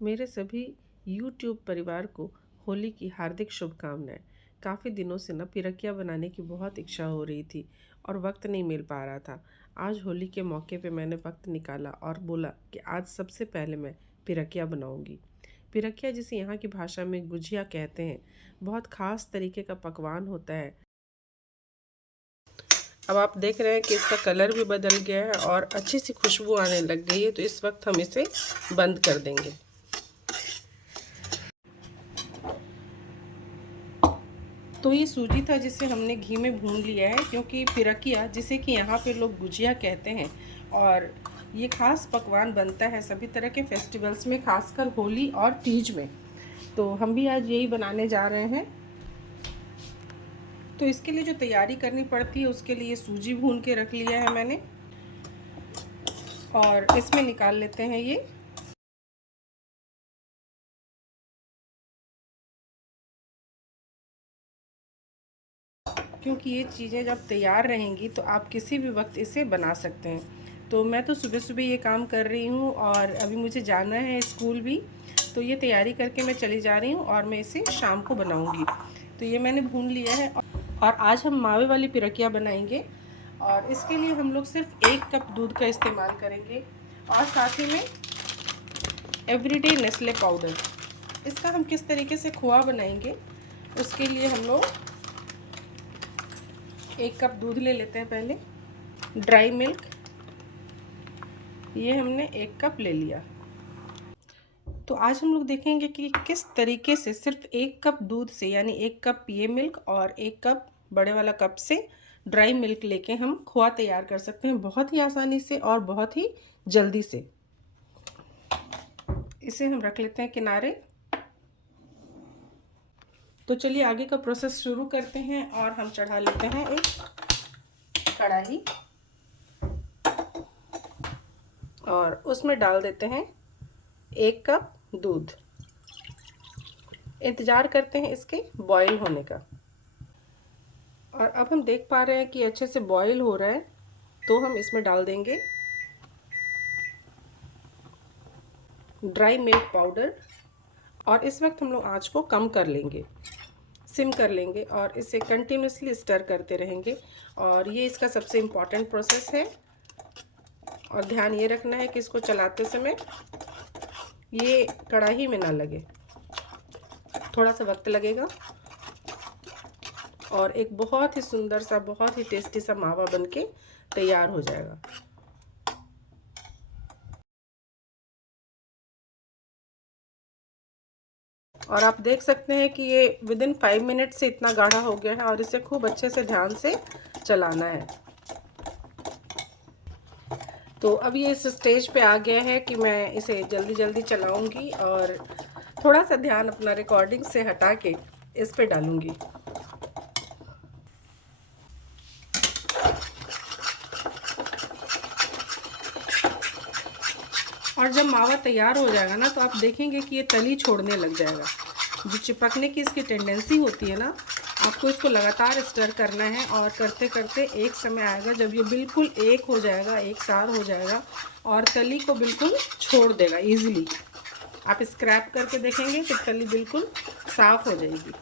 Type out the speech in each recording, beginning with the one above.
मेरे सभी यूट्यूब परिवार को होली की हार्दिक शुभकामनाएं। काफ़ी दिनों से ना पिरकिया बनाने की बहुत इच्छा हो रही थी और वक्त नहीं मिल पा रहा था। आज होली के मौके पे मैंने वक्त निकाला और बोला कि आज सबसे पहले मैं पिरकिया बनाऊंगी। पिरकिया जिसे यहाँ की भाषा में गुजिया कहते हैं, बहुत ख़ास तरीके का पकवान होता है। अब आप देख रहे हैं कि इसका कलर भी बदल गया है और अच्छी सी खुशबू आने लग गई है, तो इस वक्त हम इसे बंद कर देंगे। तो ये सूजी था जिसे हमने घी में भून लिया है, क्योंकि पिरकिया जिसे कि यहाँ पे लोग गुजिया कहते हैं और ये खास पकवान बनता है सभी तरह के फेस्टिवल्स में, खासकर होली और तीज में। तो हम भी आज यही बनाने जा रहे हैं। तो इसके लिए जो तैयारी करनी पड़ती है उसके लिए सूजी भून के रख लिया है मैंने, और इसमें निकाल लेते हैं ये। क्योंकि ये चीज़ें जब तैयार रहेंगी तो आप किसी भी वक्त इसे बना सकते हैं। तो मैं तो सुबह सुबह ये काम कर रही हूँ और अभी मुझे जाना है स्कूल भी, तो ये तैयारी करके मैं चली जा रही हूँ और मैं इसे शाम को बनाऊँगी। तो ये मैंने भून लिया है और आज हम मावे वाली पिरकिया बनाएंगे और इसके लिए हम लोग सिर्फ 1 कप दूध का इस्तेमाल करेंगे और साथ ही में एवरीडे नेस्ले पाउडर। इसका हम किस तरीके से खोआ बनाएंगे उसके लिए हम लोग 1 कप दूध ले लेते हैं। पहले ड्राई मिल्क, ये हमने 1 कप ले लिया। तो आज हम लोग देखेंगे कि किस तरीके से सिर्फ 1 कप दूध से, यानी 1 कप ये मिल्क और 1 कप बड़े वाला कप से ड्राई मिल्क लेके हम खोआ तैयार कर सकते हैं, बहुत ही आसानी से और बहुत ही जल्दी से। इसे हम रख लेते हैं किनारे। तो चलिए आगे का प्रोसेस शुरू करते हैं और हम चढ़ा लेते हैं एक कढ़ाई और उसमें डाल देते हैं 1 कप दूध। इंतज़ार करते हैं इसके बॉईल होने का। और अब हम देख पा रहे हैं कि अच्छे से बॉईल हो रहा है, तो हम इसमें डाल देंगे ड्राई मिल्क पाउडर। और इस वक्त हम लोग आँच को कम कर लेंगे, सिम कर लेंगे और इसे कंटिन्यूसली स्टर करते रहेंगे। और ये इसका सबसे इम्पॉर्टेंट प्रोसेस है। और ध्यान ये रखना है कि इसको चलाते समय ये कढ़ाई में ना लगे, थोड़ा सा वक्त लगेगा और एक बहुत ही सुंदर सा, बहुत ही टेस्टी सा मावा बनके तैयार हो जाएगा। और आप देख सकते हैं कि ये विदिन 5 मिनट से इतना गाढ़ा हो गया है और इसे खूब अच्छे से ध्यान से चलाना है। तो अब ये इस स्टेज पे आ गया है कि मैं इसे जल्दी जल्दी चलाऊंगी और थोड़ा सा ध्यान अपना रिकॉर्डिंग से हटा के इस पे डालूंगी। और जब मावा तैयार हो जाएगा ना, तो आप देखेंगे कि ये तली छोड़ने लग जाएगा। जो चिपकने की इसकी टेंडेंसी होती है ना, आपको इसको लगातार स्टर करना है और करते करते एक समय आएगा जब ये बिल्कुल एक हो जाएगा, एक सार हो जाएगा और तली को बिल्कुल छोड़ देगा इजीली। आप स्क्रैप करके देखेंगे कि तली बिल्कुल साफ़ हो जाएगी।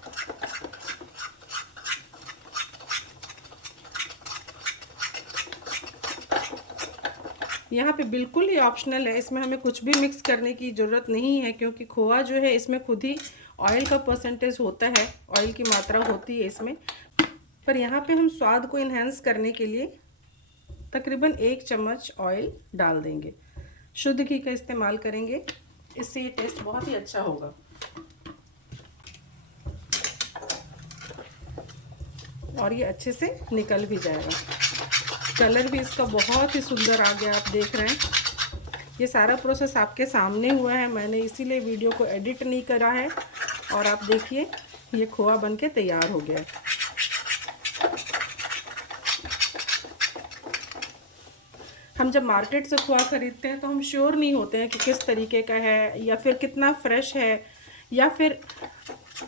यहाँ पे बिल्कुल ही ऑप्शनल है, इसमें हमें कुछ भी मिक्स करने की ज़रूरत नहीं है, क्योंकि खोआ जो है इसमें खुद ही ऑयल का परसेंटेज होता है, ऑयल की मात्रा होती है इसमें। पर यहाँ पे हम स्वाद को इन्हेंस करने के लिए तकरीबन 1 चम्मच ऑयल डाल देंगे। शुद्ध घी का इस्तेमाल करेंगे, इससे ये टेस्ट बहुत ही अच्छा होगा। और ये अच्छे से निकल भी जाएगा। कलर भी इसका बहुत ही सुंदर आ गया, आप देख रहे हैं। ये सारा प्रोसेस आपके सामने हुआ है, मैंने इसीलिए वीडियो को एडिट नहीं करा है। और आप देखिए ये खोआ बनके तैयार हो गया है। हम जब मार्केट से खोआ ख़रीदते हैं तो हम श्योर नहीं होते हैं कि किस तरीके का है या फिर कितना फ्रेश है या फिर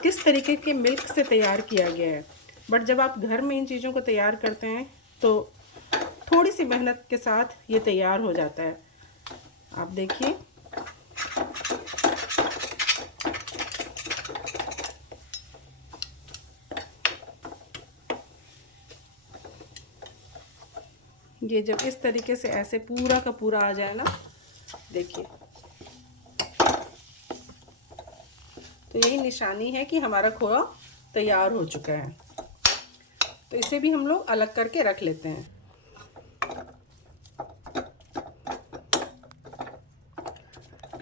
किस तरीके के मिल्क से तैयार किया गया है। बट जब आप घर में इन चीज़ों को तैयार करते हैं तो थोड़ी सी मेहनत के साथ ये तैयार हो जाता है। आप देखिए ये जब इस तरीके से ऐसे पूरा का पूरा आ जाए ना, देखिए, तो यही निशानी है कि हमारा खोआ तैयार हो चुका है। तो इसे भी हम लोग अलग करके रख लेते हैं।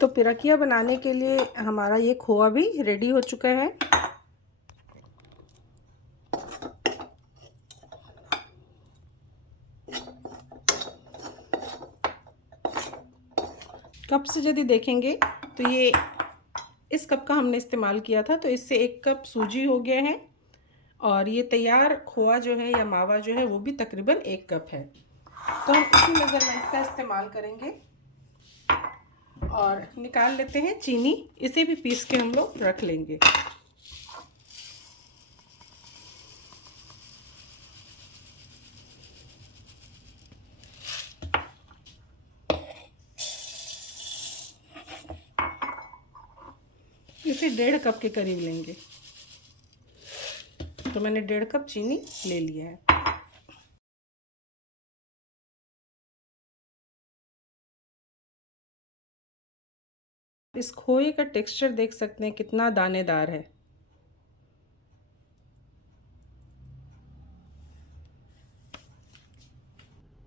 तो पिरकिया बनाने के लिए हमारा ये खोआ भी रेडी हो चुका है। कप से यदि देखेंगे तो ये इस कप का हमने इस्तेमाल किया था, तो इससे 1 कप सूजी हो गया है। और ये तैयार खोआ जो है या मावा जो है वो भी तकरीबन 1 कप है। तो हम इसी मेज़रमेंट का इस्तेमाल करेंगे और निकाल लेते हैं चीनी। इसे भी पीस के हम लोग रख लेंगे। इसे 1.5 कप के करीब लेंगे। तो मैंने 1.5 कप चीनी ले लिया है। इस खोए का टेक्सचर देख सकते हैं कितना दानेदार है।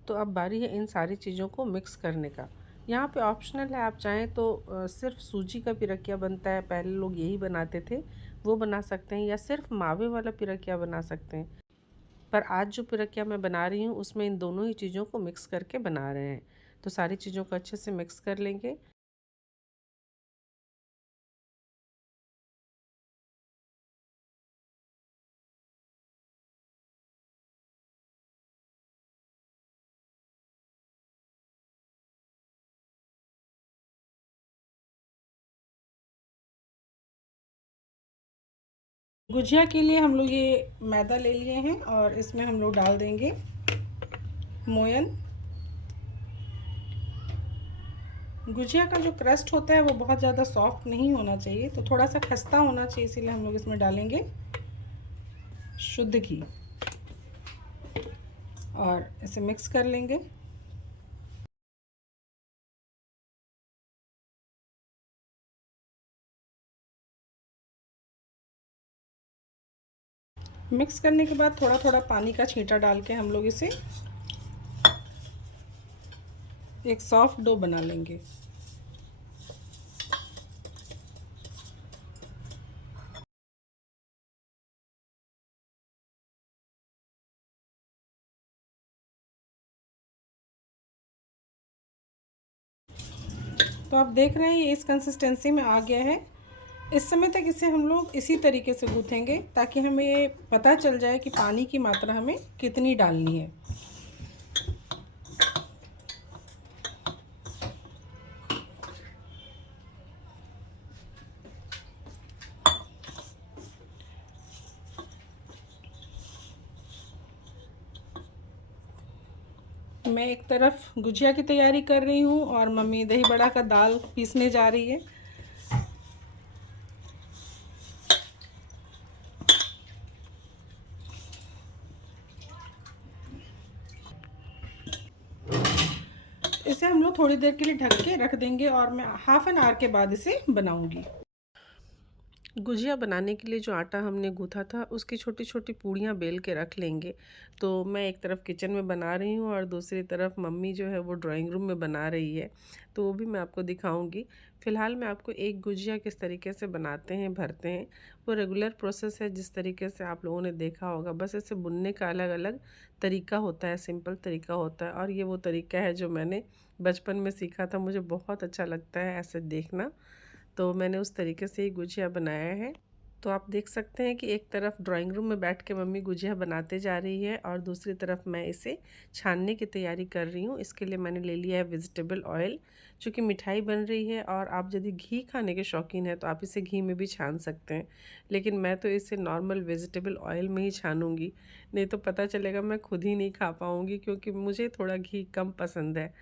तो अब बारी है इन सारी चीज़ों को मिक्स करने का। यहाँ पे ऑप्शनल है, आप चाहें तो सिर्फ सूजी का पिरकिया बनता है, पहले लोग यही बनाते थे, वो बना सकते हैं, या सिर्फ मावे वाला पिरकिया बना सकते हैं। पर आज जो पिरकिया मैं बना रही हूँ उसमें इन दोनों ही चीज़ों को मिक्स करके बना रहे हैं। तो सारी चीज़ों को अच्छे से मिक्स कर लेंगे। गुजिया के लिए हम लोग ये मैदा ले लिए हैं और इसमें हम लोग डाल देंगे मोयन। गुजिया का जो क्रस्ट होता है वो बहुत ज़्यादा सॉफ्ट नहीं होना चाहिए, तो थोड़ा सा खस्ता होना चाहिए, इसीलिए हम लोग इसमें डालेंगे शुद्ध घी और इसे मिक्स कर लेंगे। मिक्स करने के बाद थोड़ा थोड़ा पानी का छींटा डाल के हम लोग इसे एक सॉफ्ट डो बना लेंगे। तो आप देख रहे हैं ये इस कंसिस्टेंसी में आ गया है। इस समय तक इसे हम लोग इसी तरीके से गूँथेंगे ताकि हमें ये पता चल जाए कि पानी की मात्रा हमें कितनी डालनी है। मैं एक तरफ गुजिया की तैयारी कर रही हूँ और मम्मी दही बड़ा का दाल पीसने जा रही है। इसे हम लोग थोड़ी देर के लिए ढक के रख देंगे और मैं हाफ एन आवर के बाद इसे बनाऊंगी। गुजिया बनाने के लिए जो आटा हमने गूँथा था उसकी छोटी छोटी पूड़ियाँ बेल के रख लेंगे। तो मैं एक तरफ किचन में बना रही हूँ और दूसरी तरफ मम्मी जो है वो ड्राइंग रूम में बना रही है, तो वो भी मैं आपको दिखाऊंगी। फ़िलहाल मैं आपको एक गुजिया किस तरीके से बनाते हैं, भरते हैं, वो रेगुलर प्रोसेस है जिस तरीके से आप लोगों ने देखा होगा। बस इसे बुनने का अलग अलग तरीका होता है, सिंपल तरीका होता है, और ये वो तरीका है जो मैंने बचपन में सीखा था। मुझे बहुत अच्छा लगता है ऐसे देखना, तो मैंने उस तरीके से ही गुजिया बनाया है। तो आप देख सकते हैं कि एक तरफ ड्राइंग रूम में बैठ के मम्मी गुजिया बनाते जा रही है और दूसरी तरफ मैं इसे छानने की तैयारी कर रही हूँ। इसके लिए मैंने ले लिया है वेजिटेबल ऑयल। चूँकि मिठाई बन रही है और आप यदि घी खाने के शौकीन हैं तो आप इसे घी में भी छान सकते हैं, लेकिन मैं तो इसे नॉर्मल वेजिटेबल ऑयल में ही छानूँगी, नहीं तो पता चलेगा मैं खुद ही नहीं खा पाऊँगी, क्योंकि मुझे थोड़ा घी कम पसंद है।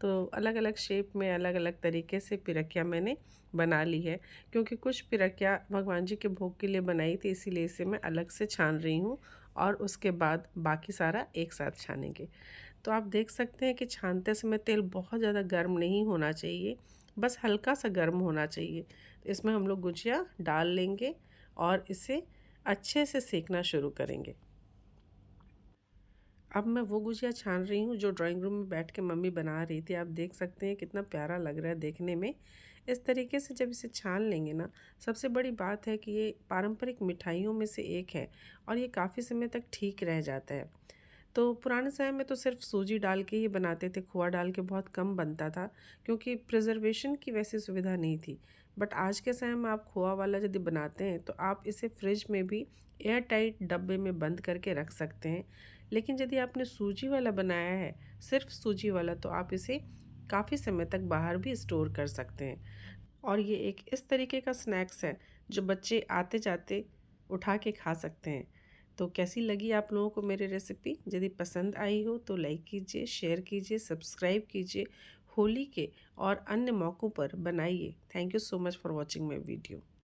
तो अलग अलग शेप में अलग अलग तरीके से पिरकिया मैंने बना ली है, क्योंकि कुछ पिरकिया भगवान जी के भोग के लिए बनाई थी, इसीलिए इसे मैं अलग से छान रही हूँ और उसके बाद बाकी सारा एक साथ छानेंगे। तो आप देख सकते हैं कि छानते समय तेल बहुत ज़्यादा गर्म नहीं होना चाहिए, बस हल्का सा गर्म होना चाहिए। तो इसमें हम लोग गुजिया डाल लेंगे और इसे अच्छे से सेकना शुरू करेंगे। अब मैं वो गुजिया छान रही हूँ जो ड्राइंग रूम में बैठ के मम्मी बना रही थी। आप देख सकते हैं कितना प्यारा लग रहा है देखने में। इस तरीके से जब इसे छान लेंगे ना, सबसे बड़ी बात है कि ये पारंपरिक मिठाइयों में से एक है और ये काफ़ी समय तक ठीक रह जाता है। तो पुराने समय में तो सिर्फ सूजी डाल के ही बनाते थे, खोआ डाल के बहुत कम बनता था क्योंकि प्रिजर्वेशन की वैसी सुविधा नहीं थी। बट आज के समय में आप खोआ वाला यदि बनाते हैं तो आप इसे फ्रिज में भी एयर टाइट डब्बे में बंद करके रख सकते हैं। लेकिन यदि आपने सूजी वाला बनाया है, सिर्फ सूजी वाला, तो आप इसे काफ़ी समय तक बाहर भी स्टोर कर सकते हैं। और ये एक इस तरीके का स्नैक्स है जो बच्चे आते जाते उठा के खा सकते हैं। तो कैसी लगी आप लोगों को मेरी रेसिपी? यदि पसंद आई हो तो लाइक कीजिए, शेयर कीजिए, सब्सक्राइब कीजिए। होली के और अन्य मौक़ों पर बनाइए। Thank you so much for watching my video.